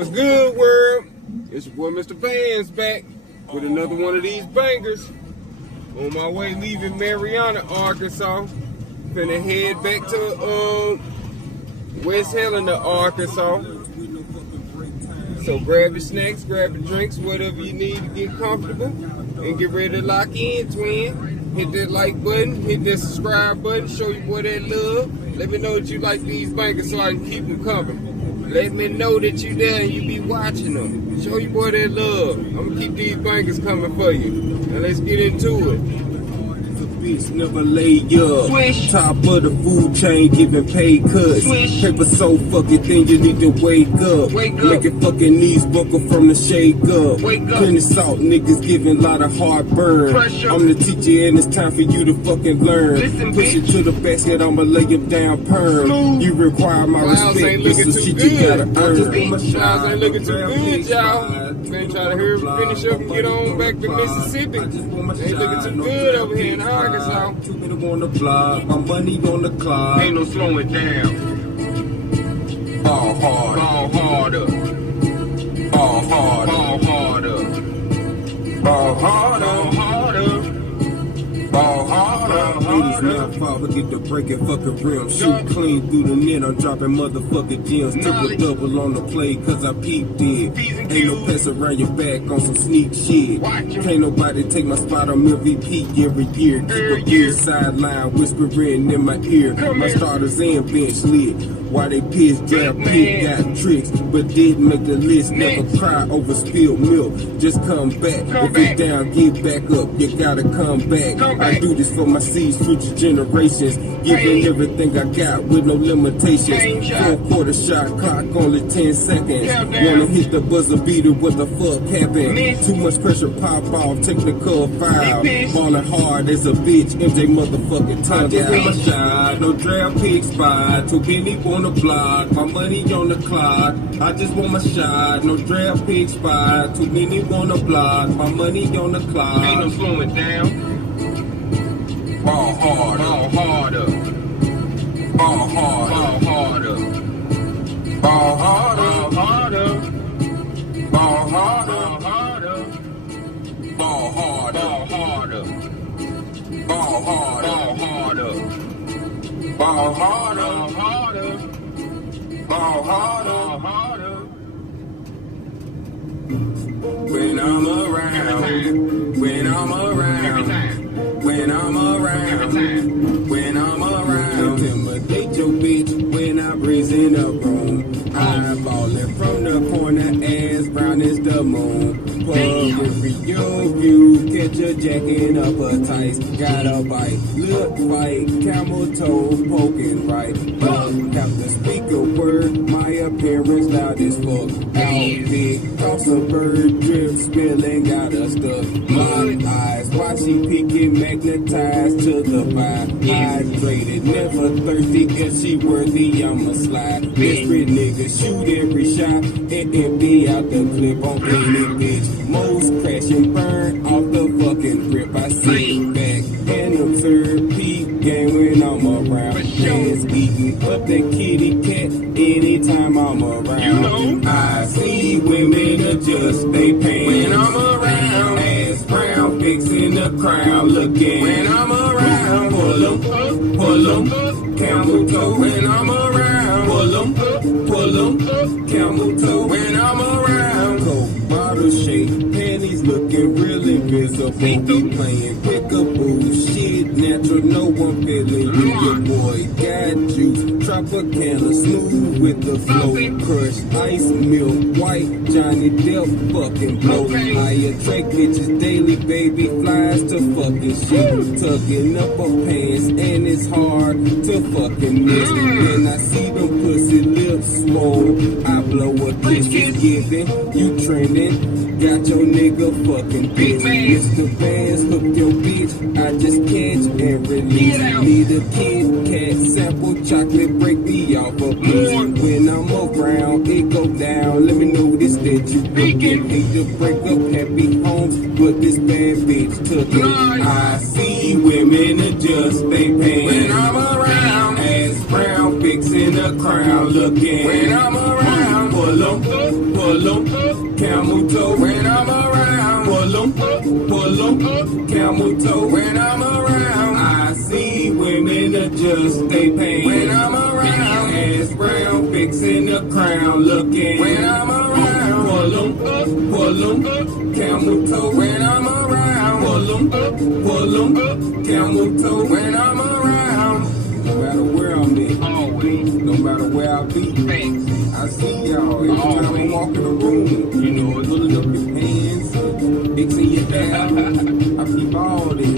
What's good, world? It's your boy MrBands back with another one of these bangers. On my way leaving Marietta, Arkansas. Finna head back to West Helena, Arkansas. So grab your snacks, grab your drinks, whatever you need to get comfortable, and get ready to lock in, twin. Hit that like button, hit that subscribe button, show your boy that love. Let me know that you like these bangers so I can keep them coming. Let me know that you there and you be watching them. Show your boy that love. I'm gonna keep these bangers coming for you. Now let's get into it. Bitch never lay up. Swish. Top of the food chain, giving pay cuts. Swish. Paper so fucking thin, you need to wake up. Wake up. Make your fucking knees buckle from the shake up. Wake up. Plenty salt, niggas giving a lot of heartburn. Pressure. I'm the teacher and it's time for you to fucking learn. Listen, Push it bitch. to the basket, I'ma lay him down perm. Smooth. You require my Miles respect, ain't this looking is too shit good. you gotta I'm earn. just being Miles ain't looking too good, y'all. Man, trying to hurry finish up and get on back to Mississippi. Ain't looking too good over here in Arkansas. On the block, my money on the clock. Ain't no slowing down. Ball hard, Ball harder. ball hard, Ball harder. ball harder, Ball harder. ball harder. Ladies not far, but get the break and fucking rim. Shoot clean through the net, I'm dropping motherfucking gems. Triple double on the play, cause I peeped it. Ain't no pest around your back on some sneak shit. Can't nobody take my spot on MVP every year. Keep a good sideline whispering in my ear. My starters and bench lit. Why they pissed, draft pick, got tricks, but didn't make the list. Never cry over spilled milk. Just come back. If it's down, get back up. You gotta come back. I do this for my seeds, future generations. Giving everything I got with no limitations. 4-quarter shot clock, only 10 seconds. Wanna hit the buzzer beater, what the fuck happened? Too much pressure, pop off, technical foul. Ballin' hard as a bitch, MJ motherfucking tongue out. My shot, no draft pick spot. Too many on the block, my money on the clock. I just want my shot, no draft pick spot. Too many on the block, my money on the clock. Ain't no slowing down. Ball hard, Ball harder. ball hard, Ball harder. ball harder, Ball harder. ball harder, Ball harder. ball harder, Ball harder. ball harder, Ball harder. ball harder, Ball harder. ball harder. Ball harder. When I'm around, when I'm around, when I'm around, when I'm around, intimidate your bitch when I'm raising up room. Eyeballing from the corner, ass brown as the moon. Plug every you catch a jacking up a tight. Got a bite, look like camel toe poking right. Have to speak a word, my appearance loud as fuck. Out big, toss a bird, drip spilling, got her stuck. My eyes, why she peeking, magnetized to the vibe. Hydrated, never thirsty, if she worthy, I'ma slide. Desperate nigga, shoot every shot, and empty out the clip on any bitch. Most crash and burn off the fucking grip. I sit back and observe peak game when I'm around. Hands eating up that kitty cat anytime I'm around. You know. I see women adjust they pants When I'm around. Ass brown, fixing the crown, looking When I'm around. Pull 'em up, pull 'em up, camel toe. When I'm around, pull 'em up, pull 'em up, camel toe. When I'm around, coke bottle shape, panties looking real invisible. We playing peekaboo, shit natural, no one feeling you. Your boy got juice, Tropicana, smooth with the flow. Crush, ice milk, white, Johnny Depp, fucking blow. I attract bitches daily, baby, flies to fucking shit. Tugging up her pants, and it's hard to fucking miss. When I see them pussy lips swole, I blow a kiss, it's giving, you trending. Got your nigga fucking bitch. MrBands hook your bitch. I just catch and release. Need a Kit Kat sample chocolate, break me off a piece. When I'm around, it go down. Let me know this that you thinking. Hate to break up happy homes, but this bad bitch took it. I see women adjust they pants. When I'm around. Ass brown, fix fixing the crown looking. When I'm around, pull 'em, camel toe. When I'm around, pull 'em, camel toe. When I'm around, I see women adjust they pain. When I'm around, ass brown, fixing the crown looking. When I'm around, pull 'em, camel toe. When I'm around, pull 'em, camel toe. When I'm around, no matter where I'm at, no matter where I be, I see y'all every time I walk in the room. You know, pulling up your pants, fixing your hair. I keep all this,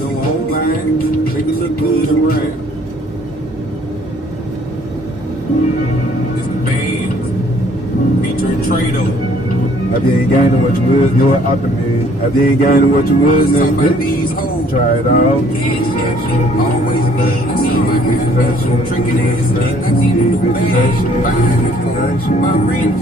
no whole line, make it look good around. It's the bands, featuring Trado. I didn't gain what you was, you were optimist. I didn't gain what you was, These hoes. try it out. Always drinking ass nigga. I need a new bag. Buying it for my rent.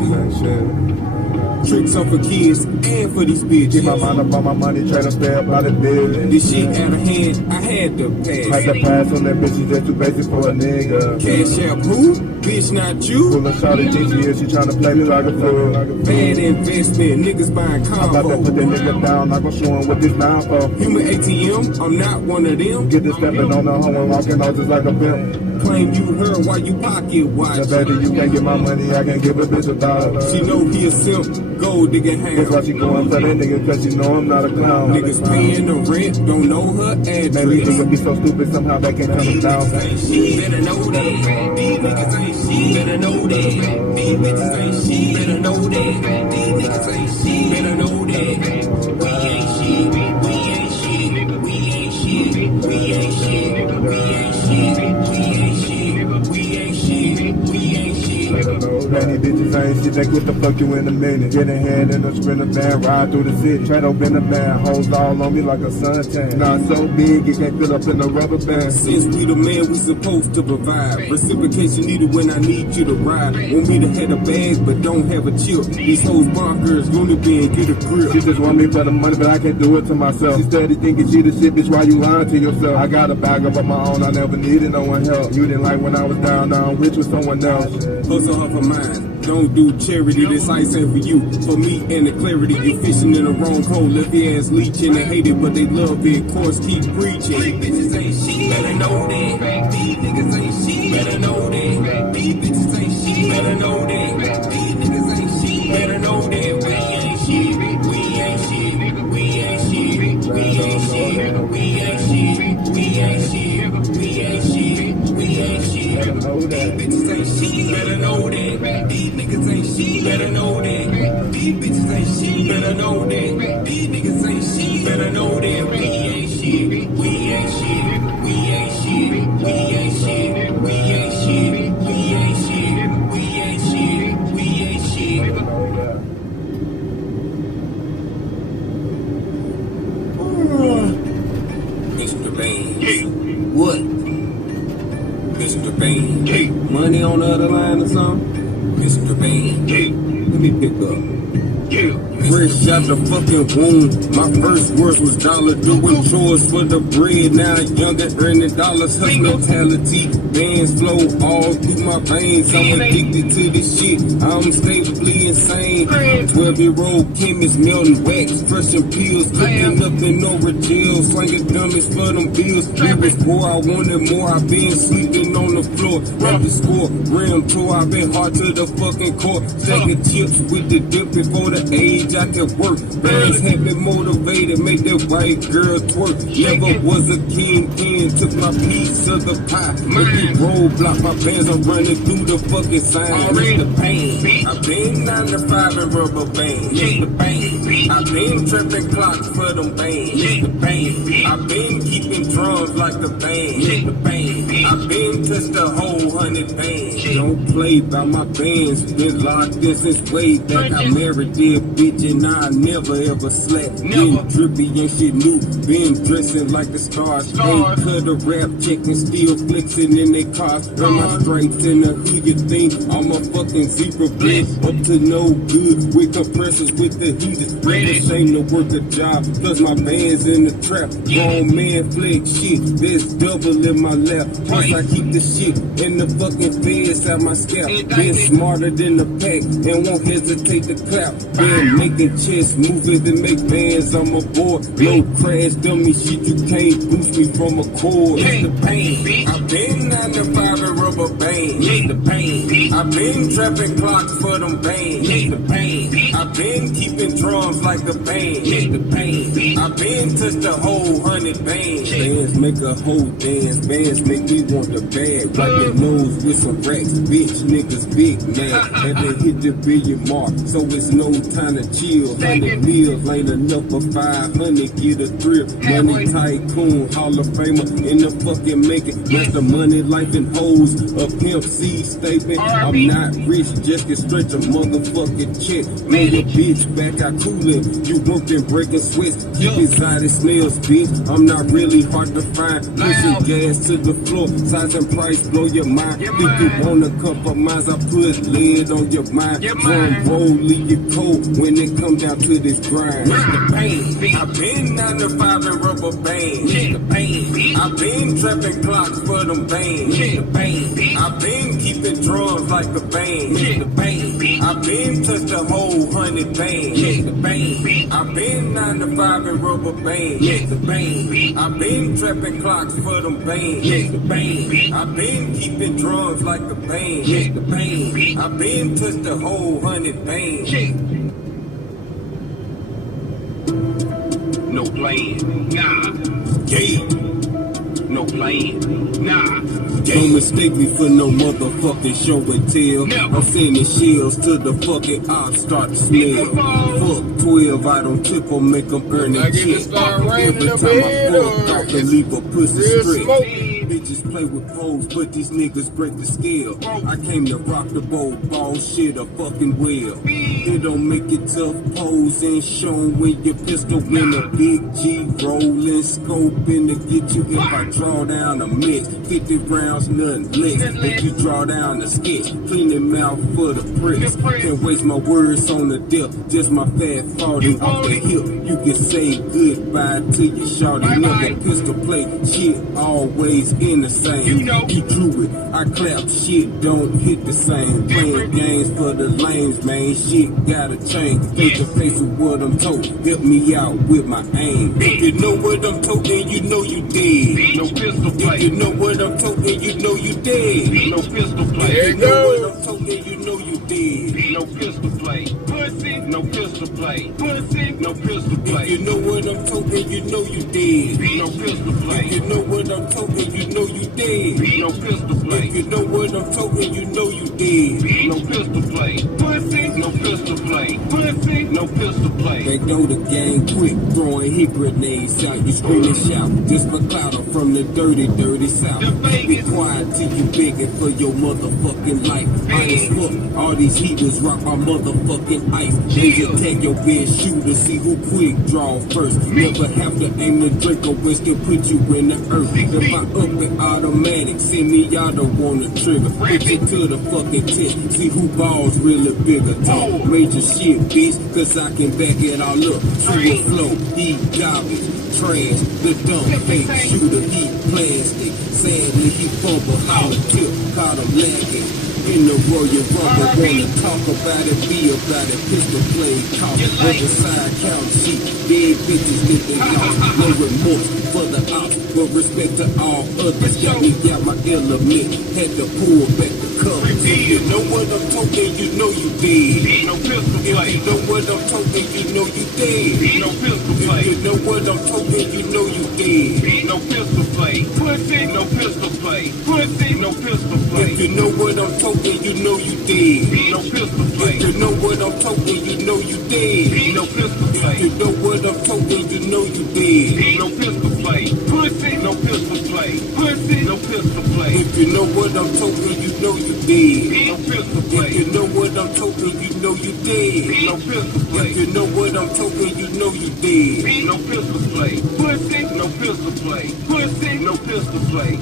Tricks up for kids and for these bitches. Keep my mind up on my money, try to stay up out of business. This shit out of hand, I had to pass. Had to pass on that bitch, she just too basic for a nigga. Cash out who? Bitch, not you. Pull a shot at GTS, she tryna play me like a fool. Bad investment, niggas buying I'm about to combo. put that nigga down, not gonna show him what this now for. Human ATM, I'm not one of them. Get this stepping on the hoe and walking out just like a pimp. Claim you heard while you pocket watch. The baby, you can't get my money, I can give a bitch $1. She know he a simp, gold digging That's why ham. she going for that nigga, cause she know I'm not a clown. Niggas paying the rent, don't know her Man, these address. niggas be so stupid, somehow they can come down. Ain't shit, better know that. These niggas ain't shit, better know that. These bitches ain't shit, better know that. These niggas ain't shit, better know that. We ain't shit, we ain't shit, we ain't shit, we ain't shit, we ain't shit, we ain't shit, we ain't shit, we ain't shit. Man, these bitches ain't shit, they quit the fuck you in a minute. Get a hand in a sprinter van, ride through the city. Try to open a van, hoes all on me like a suntan. Not so big, it can't fit up in a rubber band. Since we the man, we supposed to provide. Reciprocation needed when I need you to ride. Want me to have a bag, but don't have a chip. These hoes bonkers, gonna be and get a grip. She just want me for the money, but I can't do it to myself. She steady thinking she the shit, bitch, why you lying to yourself? I got a bag up on my own, I never needed no one help. You didn't like when I was down, now I'm rich with someone else. Hustle her for mine. Don't do charity, this ice ain't for you. For me and the clarity, you fishing in the wrong hole. Left your ass leeching, they hate it, but they love it. Course keep preaching. These bitches ain't shit, better know that. These niggas ain't shit, better know that. These bitches ain't shit, better know that. These niggas ain't shit, better know that. We ain't shit, we ain't shit, we ain't shit, we ain't shit, we ain't shit, we ain't shit, we ain't shit, we ain't shit. These bitches ain't shit, better know that. These niggas ain't shit, better know that. These bitches ain't shit, better know that. These niggas ain't shit, better know that. We ain't shit, we ain't shit, we ain't shit, we ain't shit, we ain't shit, we ain't shit, we ain't shit, we ain't shit. MrBands. What? MrBands. Money on the other line or something? MrBands. Let me pick up. Fresh out the fucking womb. My first words was dollar, doing chores for the bread. Now younger, earning dollars, hustle mentality. Bands flow all through my veins. I'm addicted to this shit. I'm stably insane. 12-year-old chemist melting wax, crushing pills, cooking up in over jail, slanging dummies for them bills. It was poor, I wanted more. I've been sleeping on the floor. Rap the score, rim tour. I've been hard to the fucking core. Stacking chips with the dip before the age I could work. Bands have been motivated, make that white girl twerk. Never was a kingpin, took my piece of the pie. Every roadblock, my bands are running through the fucking sign. It's the pain. I've been 9 to 5 and rubber bands. It's the pain. I've been tripping clocks for them bands. It's the pain. I've been keeping drums like the band. It's the pain. I've been touched the whole 100 bands. Don't play by my bands. Been locked in since way back. I married their bitch and I never ever slept. Been drippy and shit new. Been dressing like the stars. Ain't cut a rap check and still flexing in their cars. Run my stripes in the hood, you think I'm a fucking zebra blitz. Up to no good with compressors with the heaters. Ready shame to work a job. Plus my band's in the trap. Grown man flex shit. There's double in my lap. Plus I keep the shit and the fucking feds at my scalp. Been smarter than the pack and won't hesitate to clap. Been making chest moving to make bands on my board. No crash dummy shit, you can't boost me from a cord. It's the pain. I've been 9 to 5 and rubber bands. It's the pain. I've been trapping clocks for them bands. It's the pain. I've been keeping drums like a band. It's the pain. I've been touched a whole 100 bands. Bands make a whole dance. Bands make me want the bag. Wipe your nose with some racks. Bitch niggas big mad. Haven't hit the billion mark, so it's no time to chill. 100 meals ain't enough for 500. Get a thrill. Money tycoon, Hall of Famer in the fucking making. That's the money, life and hoes. A Pimp C statement. I'm not rich, just can stretch a motherfucking check. Bring your bitch back, I coolin'. You whooped and breaking sweats. Keep exotic smells, bitch. I'm not really hard to find. Pushing gas to the floor. Size and price blow your mind. Think you want a compromise, I put lead on your mind. Drum roll, leave you cold when it come down to this grind. It's the pain. I've been 9 to 5 and rubber bands. It's the pain. I've been trapping clocks for them bands. It's the pain. I've been keeping drums like a band. It's the pain. I've been touched a whole 100 bands. It's the pain. I've been 9 to 5 and rubber bands. It's the pain. I've been trapping clocks for them bands. It's the pain. I've been keeping drums like a band. It's the pain. I've been touched a whole 100 bands. No playing, nah. Yeah. No playing, nah. Don't mistake me for no motherfucking show and tell. I'm sending shells to the fucking ops start to smell. Fuck 12, I don't tip or make them earn a check. Every time I fuck off and leave a pussy straight. Bitches play with poles, but these niggas break the scale. I came to rock the boat, ball shit a fucking well. It don't make it tough, pose and show when your pistol in a big G rolling, scoping to get you. If I draw down a mix, 50 rounds, nothing less. If you draw down a sketch, clean them out for the pricks. Can't waste my words on the dip, just my fat 40 off the hip. You can say goodbye to your shorty. Never pistol play, shit always in the same. You drew it, I clap, shit don't hit the same. Playing games for the lames, man, shit gotta change. Face to face with what I'm told, help me out with my aim. If you know what I'm talking, you know you dead. No pistol play. If you know what I'm talking, you know you dead. No pistol play. If you know what I'm talking, you know you dead. No pistol play. Pussy. No pistol play. Pussy. No pistol play. If you know what I'm talking, you know you dead. No pistol play. If you know what I'm talking, you know you dead. No pistol play. If you know what I'm talking, you know you dead. No pistol play. Pussy. No pistol play. Pussy. No pistol play. They know the gang quick, throwing hit grenades out. You scream and shout, just for clout from the dirty, dirty south. Be quiet till you begging for your motherfucking life. Honest look, all these heaters rock my motherfucking ice. They attack your best shooter, see who quick draw first. Never have to aim the Draco, which can put you in the earth. If I up it automatic, send me out the want the trigger. Put you to the fucking tent, see who balls really bigger. Talk major shit, bitch, cause I can back it all up. True flow, eat garbage, trash, the dumb fake shooter, eat plastic. Sadly, he fumble, holler tip, caught him lagging. In the Royal Rumble, wanna talk about it, be about it, pistol play, talk, other side count sheet, dead bitches get they lost, no remorse for the ops, but respect to all others, got me out my element, had to pull back the cover. If you know what I'm talking, you know you dead. No pistol play. If you know what I'm talking, you know you dead. No pistol play. If you know what I'm talking, you know you dead. No pistol play. Pussy. No pistol play. Pussy. No pistol play. If you know what I'm talking, you know you dead. No pistol play. If you know what I'm talking, you know you dead. No pistol play. If you know what I'm talking, you know you dead. No pistol play. Pussy. No pistol play. Pussy. No pistol play. If you know what I'm talking, you know you dead. No pistol play. If you know what I'm talking, you know you dead. No pistol play. If you know what I'm talking, you know you dead. No pistol play. Pussy. No pistol play. Pussy. No pistol play.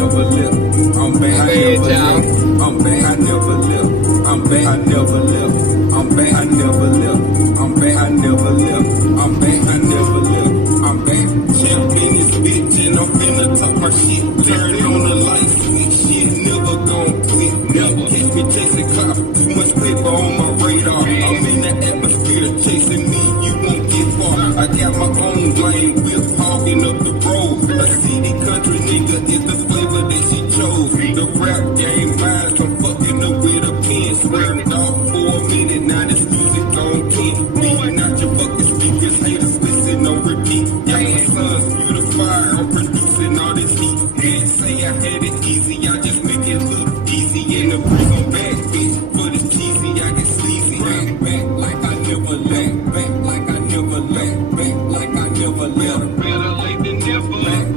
never left. I'm back, I never left. I'm back, I never left. I'm back, I never left. I'm back, I never left. I'm back, I never left. I'm back, I never left. I'm back, champ in this bitch, and I'm finna talk my shit. Turn on the light switch, shit never gon' quit. Never catch me chasing cops. Too much paper on my radar. I'm in the atmosphere, chasing me, you won't get far. I got my own lane, whip hogging up the road. A city country nigga is the flavor that she chose. The rap game vibes, I'm fucking up with a pen. Swerved off for a minute, now this music gon' keep beating out your fucking speakers. Haters listen on repeat. Yeah, my son's beautified, I'm producing all this heat. Can't say I had it easy, I just make it look easy. In the breeze, I'm back, bitch, but it's cheesy, I get sleazy. Back like I never left, back like I never left, back like I never left. Better late than never.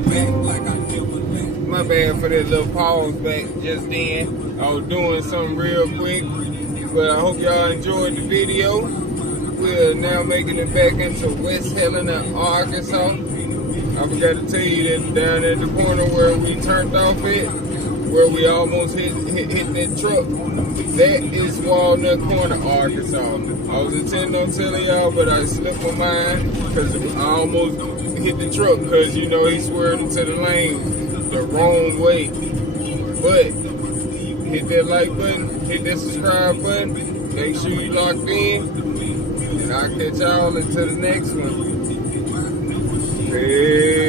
Back like I never left. My bad for that little pause back just then. I was doing something real quick, but I hope y'all enjoyed the video. We're now making it back into West Helena, Arkansas. I forgot to tell you that down at the corner where we turned off at, where we almost hit that truck, that is Walnut Corner, Arkansas. I was intending on telling y'all, but I slipped my mind because I almost hit the truck because, you know, he swerved into the lane the wrong way. But hit that like button, hit that subscribe button, make sure you locked in, and I'll catch y'all until the next one. Peace.